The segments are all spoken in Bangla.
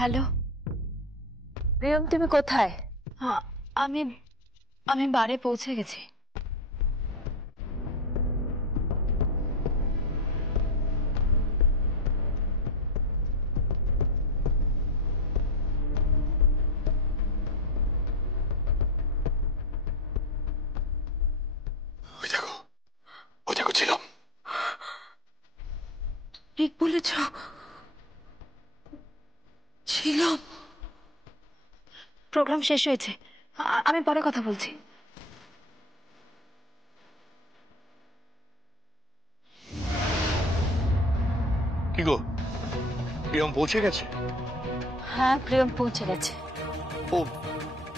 হ্যালো প্রিয়ম, তুমি কোথায়? আমি আমি বারে পৌঁছে গেছি। ওই দেখো ছিলাম। ঠিক বলেছ, ছিলাম। প্রোগ্রাম শেষ হয়েছে, আমি পরে কথা বলছি। কি গো, প্রিয়ম পৌঁছে গেছে? হ্যাঁ, প্রিয়ম পৌঁছে গেছে। ও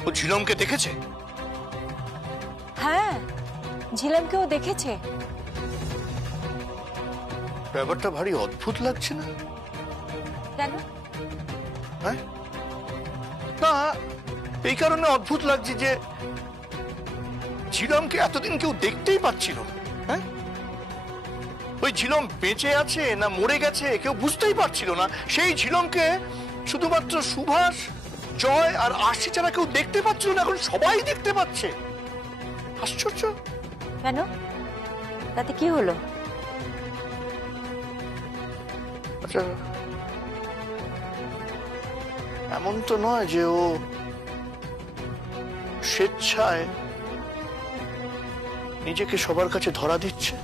ও ঝিলমকে দেখেছে? হ্যাঁ, ঝিলামকেও দেখেছে। ব্যাপারটা ভারী অদ্ভুত লাগছে না? কেন? হ্যাঁ না, এই কারণে অদ্ভুত লাগছে যে ঝিলমকে এতদিন কেউ দেখতেই পাচ্ছিল। হ্যাঁ, ওই ঝিলম বেঁচে আছে না মরে গেছে কেউ বুঝতেই পারছিল না। সেই ঝিলমকে শুধুমাত্র সুভাষ, জয় আর আশি ছাড়া কেউ দেখতে পাচ্ছিল না, এখন সবাই দেখতে পাচ্ছে। আশ্চর্য। কেন? তাতে কি হলো? আচ্ছা, এমন তো নয় যে ও স্বেচ্ছায় নিজেকে সবার কাছে ধরা দিচ্ছে?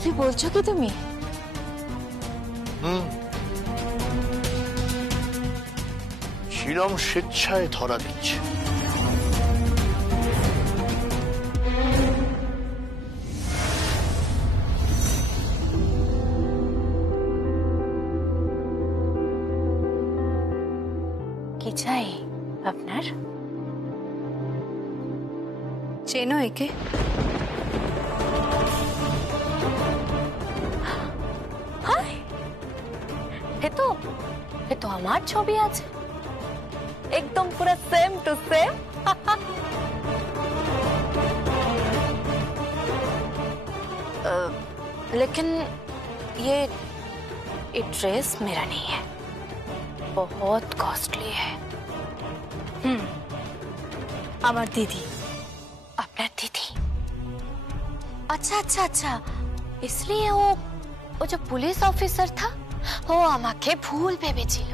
কি বলছো কি তুমি? ঝিলম স্বেচ্ছায় ধরা দিচ্ছে। কি চাই আপনার? চেনো একে? এ তো আমার ছবি আছে, একদম পুরো সেম টু সেম। लेकिन ये ड्रेस मेरा नहीं है, बहुत कॉस्टली है। আমার দিদি। আপনার দিদি? अच्छा अच्छा अच्छा, इसलिए वो जो पुलिस ऑफिसर था वो আমাকে ভুল ভেবেছিল।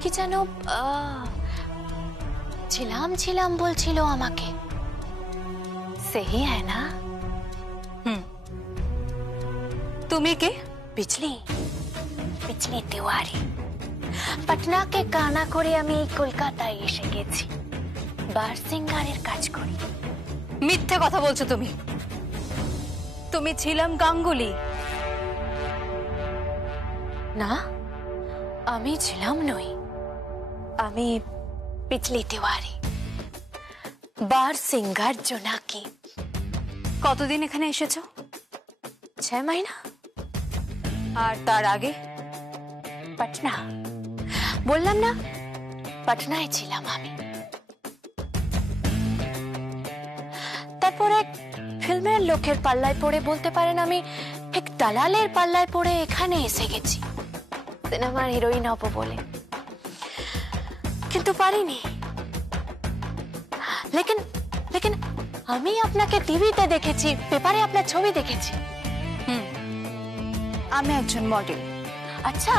কি জানো, ছিলাম ছিলাম বলছিল আমাকে। सही है ना? তুমি কে? बिजली बिजली तिवारी। पटना के काना করে আমি কলকাতায় এসে গেছি, বার সিঙ্গারের কাজ করি। মিথ্যে কথা বলছো তুমি। তুমি ছিলাম গাঙ্গুলি। না, আমি ছিলাম নই, আমি বিজলি তিওয়ারি, বার সিঙ্গার জোনাকি। কতদিন এখানে এসেছো? 6 महीना। আর তার আগে? পাটনা, বললাম না পাটনায় ছিলাম আমি। তারপরে ফিল্মের লোকের পাল্লায় পড়ে, বলতে পারেন আমি এক দালালের পাল্লায় পড়ে এখানে এসে গেছি সিনেমার হিরোইন হব বলে, কিন্তু পারিনি। লেকিন লেকিন আমি আপনাকে টিভিতে দেখেছি, পেপারে আপনার ছবি দেখেছি। আমি একজন মডেল। আচ্ছা,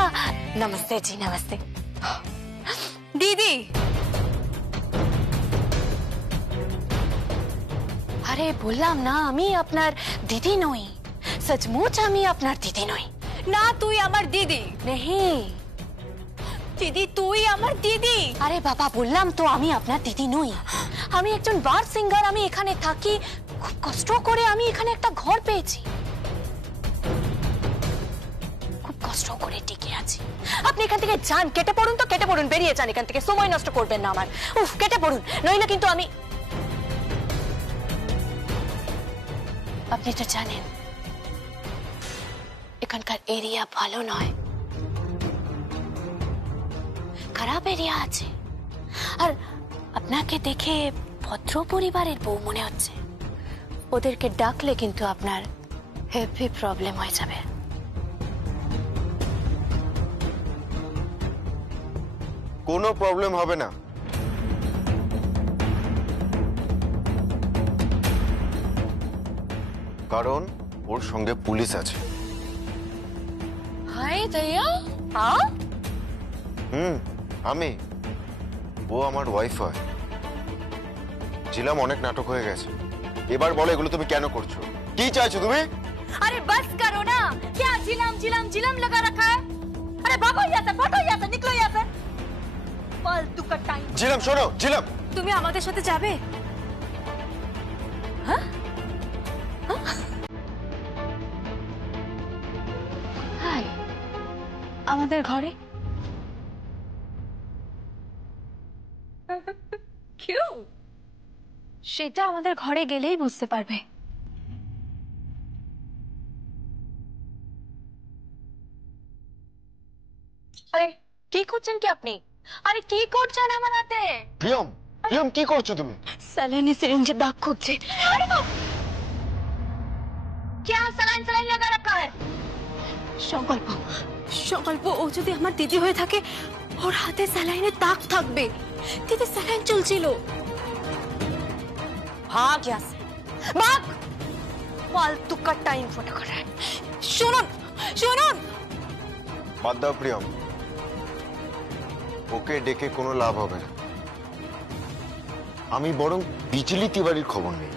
নমস্তে জি, নমস্তে। দিদি। আরে বললাম না আমি আপনার দিদি নই, সচমুচ আমি আপনার দিদি নই। না, তুই আমার দিদি। नहीं দিদি, তুই আমার দিদি। আরে বাবা, বললাম তো আমি আপনার দিদি নই। আমি একজন বার সিঙ্গার, আমি এখানে থাকি, খুব কষ্ট করে আমি এখানে একটা ঘর পেয়েছি, খুব কষ্ট করে টিকে আছি। আপনি এখান থেকে যান, কেটে পড়ুন তো কেটে পড়ুন, বেরিয়ে যান এখান থেকে, সময় নষ্ট করবেন না আমার। উফ, কেটে পড়ুন, নইলে কিন্তু আমি। আপনি তো জানেন এখানকার এরিয়া ভালো নয়, খারাপ এরিয়া আছে। আর আপনাকে দেখে ভদ্র পরিবারের বউ মনে হচ্ছে, ওদেরকে ডাকলে কিন্তু আপনার হেভি প্রবলেম হয়ে যাবে। কোনো প্রবলেম হবে না। কারণ ওর সঙ্গে পুলিশ আছে। हाय दया हाँ আমি, ও আমার ওয়াইফ হয়। ঝিলাম অনেক নাটক হয়ে গেছে, এবার বলো এগুলো তুমি কেন করছো, কি চাইছো তুমি? अरे बस करो ना, क्या जिलम जिलम जिलम लगा रखा है? अरे भागो यहाँ से, फटो यहाँ से, निकलो यहाँ से। फालतू का टाइम। ঝিলাম শোনো, ঝিলাম তুমি আমাদের সাথে যাবে? হাই, আমাদের ঘরে। क्यों? সেটা আমাদের ঘরে গেলেই বুঝতে পারবে। আরে কি করছেন কি আপনি? আরে কি করছেন আমার হাতে? প্রিয়ম, প্রিয়ম কি করছো তুমি? স্যালাইনে সিরিঞ্জে দাগ খুঁজছে। अरे बाप! क्या सलाइन सलाइन लगा रखा है? সংকল্প, সংকল্প, ও যদি আমার দিদি হয়ে থাকে ওর হাতে স্যালাইনে দাগ থাকবে। দিদি স্যালাইন চলছিল। भाग यहाँ से, भाग! फालतू का टाइम फोटो कर रहा है। শুনুন, শুনুন, বাদ দাও প্রিয়ম, ওকে ডেকে কোনো লাভ হবে না। আমি বরং বিজলি তিওয়ারির খবর নেই,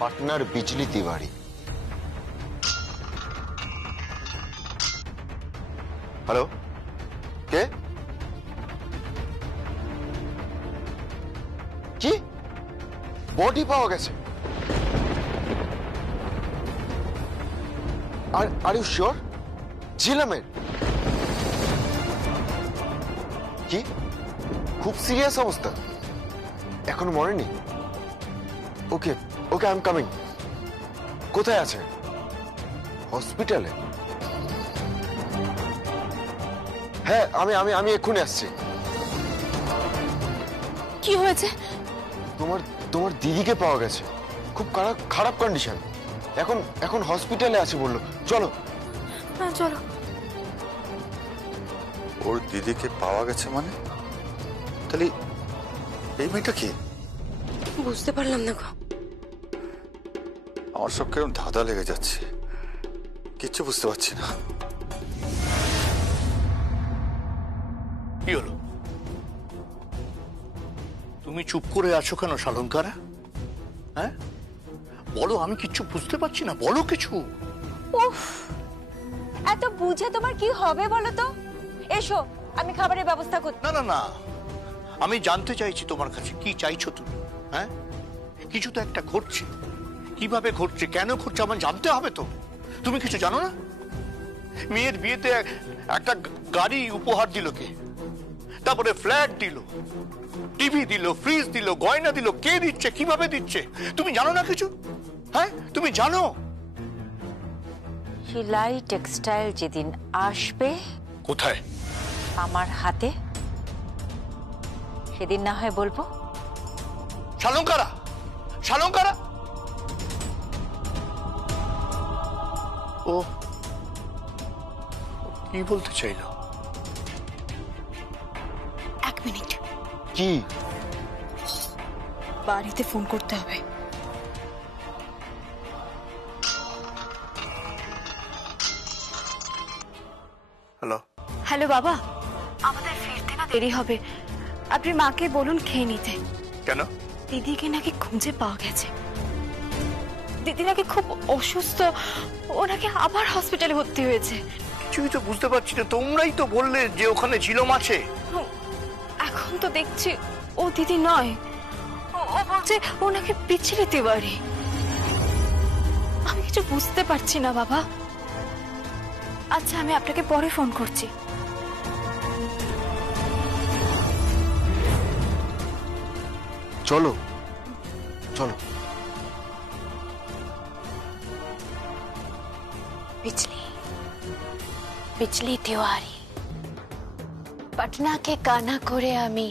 পার্টনার বিজলি তিওয়ারি। হ্যালো, কে? কি বডি পাওয়া গেছে? Are you sure? ঝিলামের? কি খুব সিরিয়াস অবস্থা? এখনো মরেনি? Okay okay, I am coming. কোথায় আছে? হসপিটালে? হ্যাঁ, আমি আমি আমি এক্ষুনি আসছি। কি হয়েছে? তোমার তোমার দিদিকে পাওয়া গেছে, খুব খারাপ খারাপ কন্ডিশন। এখন এখন হসপিটালে আছে বললো। চলো। হ্যাঁ চলো। ওর দিদিকে পাওয়া গেছে মানে? তাহলে এই মেয়েটা কি? বুঝতে পারলাম না গো। আমার সব কেমন ধাঁধা লেগে যাচ্ছে, কিচ্ছু বুঝতে পারছি না। কি হলো? তুমি চুপ করে আছো কেন শালঙ্কারা? হ্যাঁ বলো, আমি কিচ্ছু বুঝতে পারছি না, বলো কিছু। উফ, এত বুঝে তোমার কি হবে বলো তো? এসো, আমি খাবারের ব্যবস্থা করছি। না না না, আমি জানতে চাইছি তোমার কাছে কি চাইছো তুমি। হ্যাঁ কিছু তো একটা ঘটছে, কিভাবে ঘটছে, কেন ঘটছে আমার জানতে হবে তো। তুমি কিছু জানো না? মেয়ের বিয়েতে একটা গাড়ি উপহার দিল কে? তারপরে ফ্ল্যাট দিল, টিভি দিল, ফ্রিজ দিল, গয়না দিল, কে দিচ্ছে, কিভাবে দিচ্ছে, তুমি জানো না কিছু? হ্যাঁ তুমি জানো? শিলাই টেক্সটাইল যেদিন আসবে কোথায়? আমার হাতে, সেদিন না হয় বলবো। শালঙ্কারা, শালঙ্কারা, ও কি বলতে চাইলো? এক মিনিট, কি? বাড়িতে ফোন করতে হবে। হ্যালো। হ্যালো বাবা, আমাদের ফিরতে না দেরি হবে, আপনি মাকে বলুন খেয়ে নিতে। কেন? দিদিকে নাকি খুঁজে পাওয়া গেছে। দিদি নাকি খুব অসুস্থ, ও নাকি আবার হসপিটালে ভর্তি হয়েছে। কিছুই তো বুঝতে পারছি না, তোমরাই তো বললে যে ওখানে ঝিলম আছে। এখন তো দেখছি ও দিদি নয়, ও বলছে ও নাকি বিজলি তিওয়ারি। আমি কিছু বুঝতে পারছি না বাবা। আচ্ছা আমি আপনাকে পরে ফোন করছি। চলো চলো। बिजली, बिजली तिवारी, পাটনাকে কানা করে আমি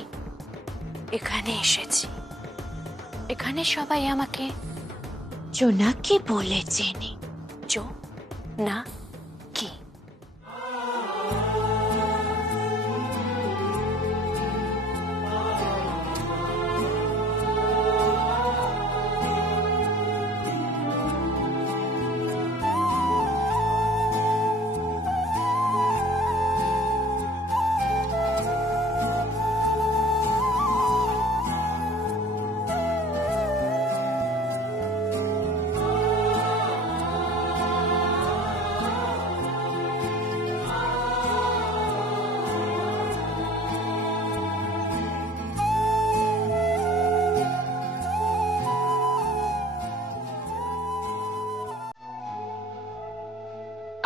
এখানে এসেছি। এখানে সবাই আমাকে জোনাকি বলে চেনে। জোনাকি।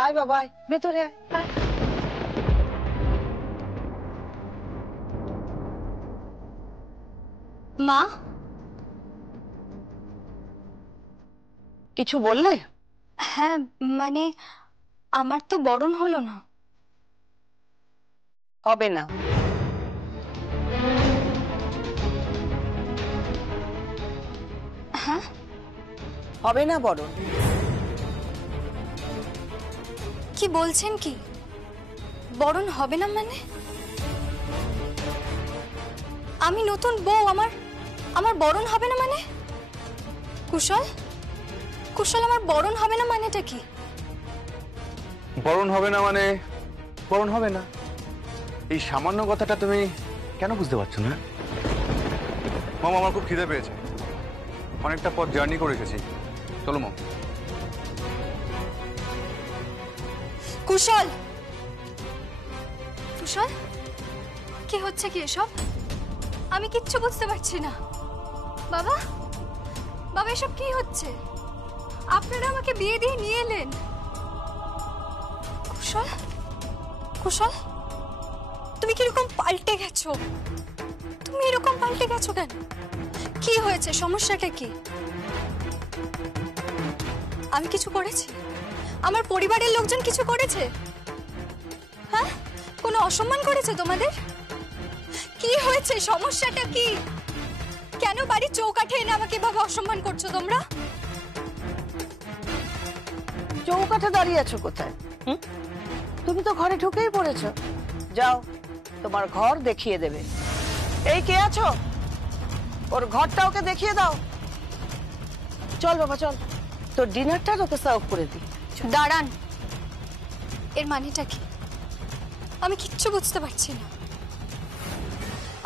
আয় বাবা আয়, ভেতরে আয়, আয়। মা, কিছু বললে? হ্যাঁ মানে আমার তো বরণ হলো না। হবে না। হ্যাঁ, হবে না বরণ। কি বলছেন কি? বরণ হবে না মানে? আমি নতুন বউ, আমার বরণ হবে না মানে? কুশল, কুশল আমার বরণ হবে না মানেটা কি? বরণ হবে না মানে বরণ হবে না, এই সামান্য কথাটা তুমি কেন বুঝতে পারছো না? মাম, আমার খুব খিদে পেয়েছে, অনেকটা পথ জার্নি করে এসেছি, চলো মাম। কুশল, কুশল, কি হচ্ছে কি এসব? আমি কিচ্ছু বুঝতে পারছি না। বাবা, বাবা এসব কি হচ্ছে? আপনারা আমাকে বিয়ে দিয়ে নিয়ে এলেন। কুশল, কুশল, তুমি কিরকম পাল্টে গেছো? তুমি এরকম পাল্টে গেছো কেন? কি হয়েছে? সমস্যাটা কি? আমি কিছু করেছি? আমার পরিবারের লোকজন কিছু করেছে? হ্যাঁ, কোনো অসম্মান করেছে তোমাদের? কি হয়েছে? সমস্যাটা কি? কেন বাড়ির চৌকাঠে এনে আমাকে এভাবে অসম্মান করছো তোমরা? চৌকাঠে দাঁড়িয়ে আছো কোথায়? তুমি তো ঘরে ঢুকেই পড়েছো। যাও, তোমার ঘর দেখিয়ে দেবে। এই কে আছো? ওর ঘরটা ওকে দেখিয়ে দাও। চল বাবা চল, তোর ডিনারটা ওকে সার্ভ করে দিই। দাঁড়ান, এর মানেটা কি? আমি কিচ্ছু বুঝতে পারছি না।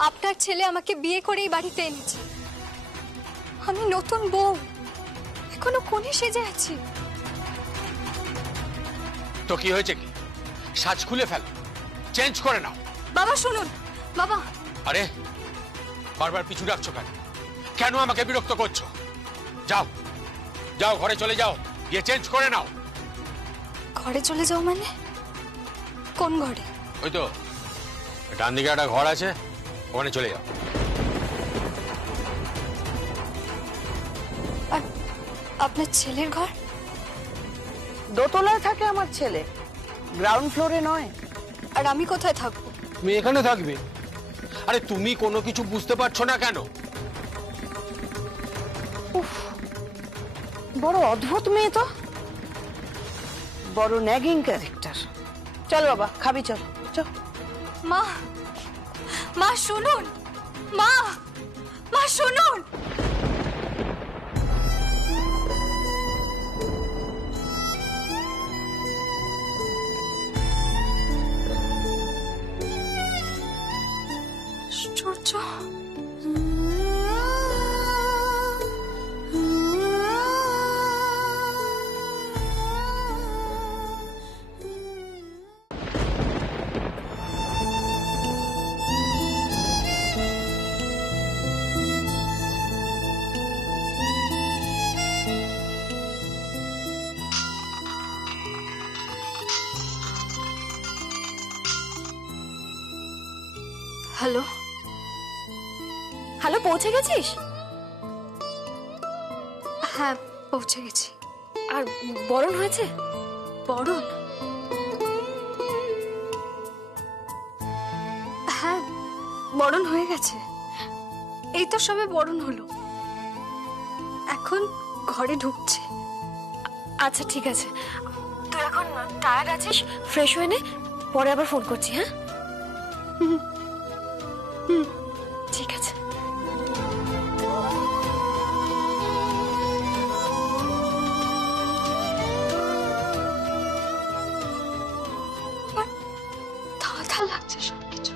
আপনার ছেলে আমাকে বিয়ে করে এই বাড়িতে এনেছে, আমি নতুন বউ, এখনো কোণে সেজে আছি। তো কি হয়েছে? কি সাজ খুলে ফেল, চেঞ্জ করে নাও। বাবা শুনুন, বাবা। আরে বারবার পিছু ডাকছো কেন? কেন আমাকে বিরক্ত করছো? যাও যাও, ঘরে চলে যাও, গিয়ে চেঞ্জ করে নাও। ঘরে চলে যাও মানে? কোন ঘরে? ওই তো ডান দিকে একটা ঘর আছে, ওখানে চলে যাও। আর আপনার ছেলের ঘর? দোতলায় থাকে আমার ছেলে, গ্রাউন্ড ফ্লোরে নয়। আর আমি কোথায় থাকবো? তুমি এখানে থাকবে? আরে তুমি কোনো কিছু বুঝতে পারছো না কেন? বড় অদ্ভুত মেয়ে তো, বড় ন্যাগিং ক্যারেক্টার। চল বাবা, খাবি চল চল। মা, মা শুনুন, মা, মা শুনুন। আশ্চর্য। হ্যালো, হ্যালো, পৌঁছে গেছিস? হ্যাঁ পৌঁছে গেছি। আর বরণ হয়েছে? বরণ? হ্যাঁ বরণ হয়ে গেছে, এই তো সবে বরণ হলো, এখন ঘরে ঢুকছে। আচ্ছা ঠিক আছে, তুই এখন টায়ার্ড আছিস, ফ্রেশ হয়ে নে, পরে আবার ফোন করছি। হ্যাঁ ঠিক আছে। ধাঁধা লাগছে সবকিছু,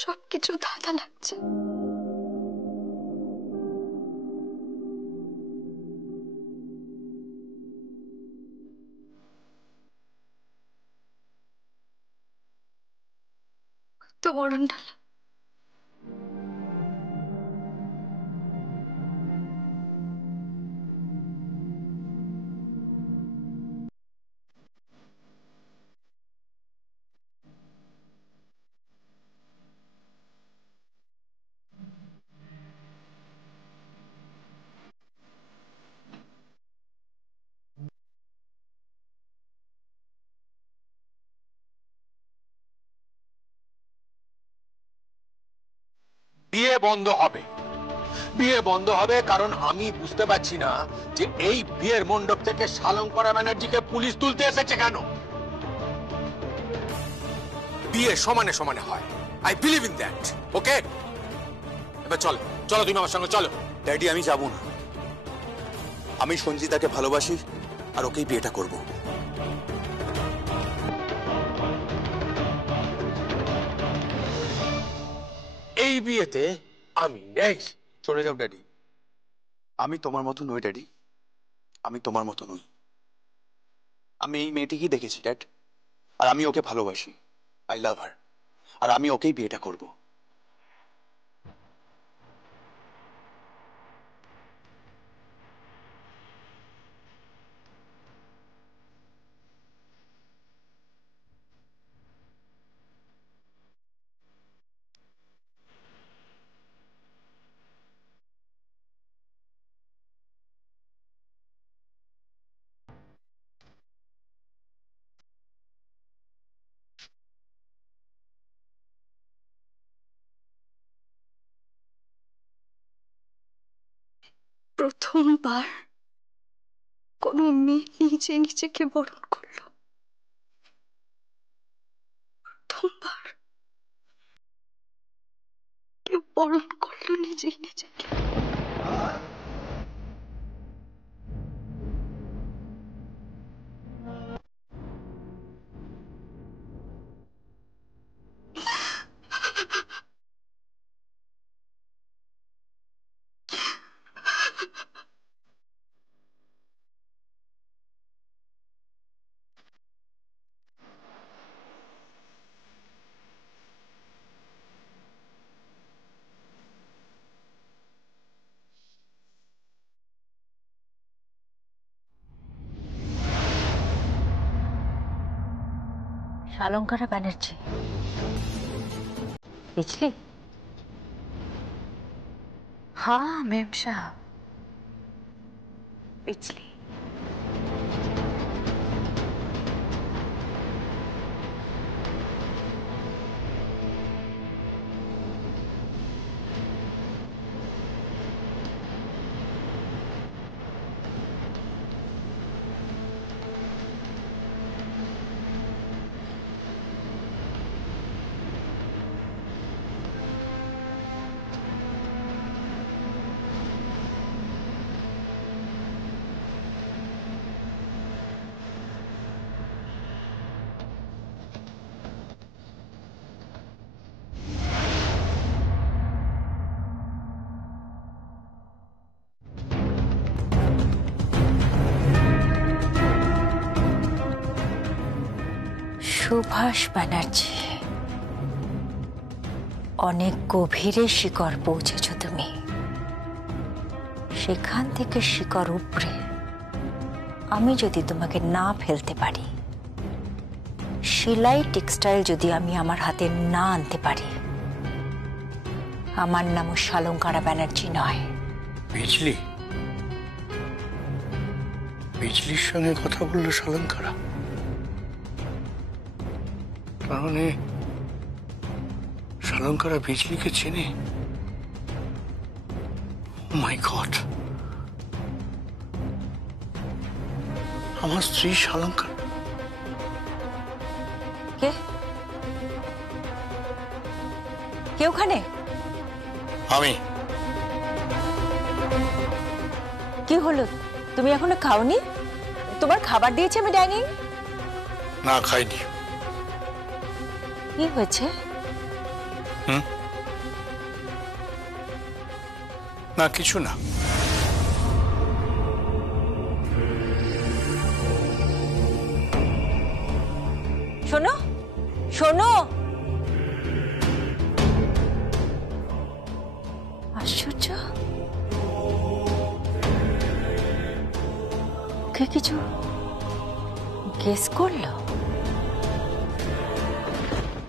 সবকিছু ধাঁধা লাগছে। তো বরণটা বন্ধ হবে। বিয়ে বন্ধ হবে কারণ আমি বুঝতে পারছি না যে এই বিয়ের মণ্ডপ থেকে শালঙ্করা ব্যানার্জিকে পুলিশ তুলতে এসেছে কেন। বিয়ে সমানে সমানে হয়, আই বিলিভ ইন দ্যাট। ওকে, এবার চলো চলো, তুমি আমার সঙ্গে চলো। ড্যাডি আমি যাব না, আমি সঞ্জিতাকে ভালোবাসি আর ওকেই বিয়েটা করব। এই বিয়েতে আমি নেই। চলে যাও ড্যাডি, আমি তোমার মতো নই ড্যাডি, আমি তোমার মতো নই। আমি এই মেয়েটিকেই দেখেছি ড্যাড, আর আমি ওকে ভালোবাসি, আই লাভ হার, আর আমি ওকেই বিয়েটা করব। প্রথমবার কোনো মেয়ে নিজে নিজেকে বরণ করলো। প্রথমবার কেউ বরণ করলো নিজেই নিজেকে। শালঙ্করা ব্যানার্জি, बिजली? हाँ मैम साहब, बिजली। সুভাষ ব্যানার্জি, অনেক গভীরে শিকড় পৌঁছেছ তুমি। সেখান থেকে শিকড় উপরে আমি যদি তোমাকে না ফেলতে পারি, সেলাই টেক্সটাইল যদি আমি আমার হাতে না আনতে পারি, আমার নামও শালঙ্করা ব্যানার্জি নয়। বিজলি, বিজলির সঙ্গে কথা বললো শালঙ্করা, তার মানে শালঙ্করা বিজলিকে চেনে। ও মাই গড, আমার স্ত্রী শালঙ্করা। কে কে ওখানে? আমি। কি হলো, তুমি এখনো খাওনি? তোমার খাবার দিয়েছে আমি ডাইনিং। না, খাইনি। কি হয়েছে? না, কিছু না। শোনো শোনো, আশ্চর্য, কে কিছু গেস করলো?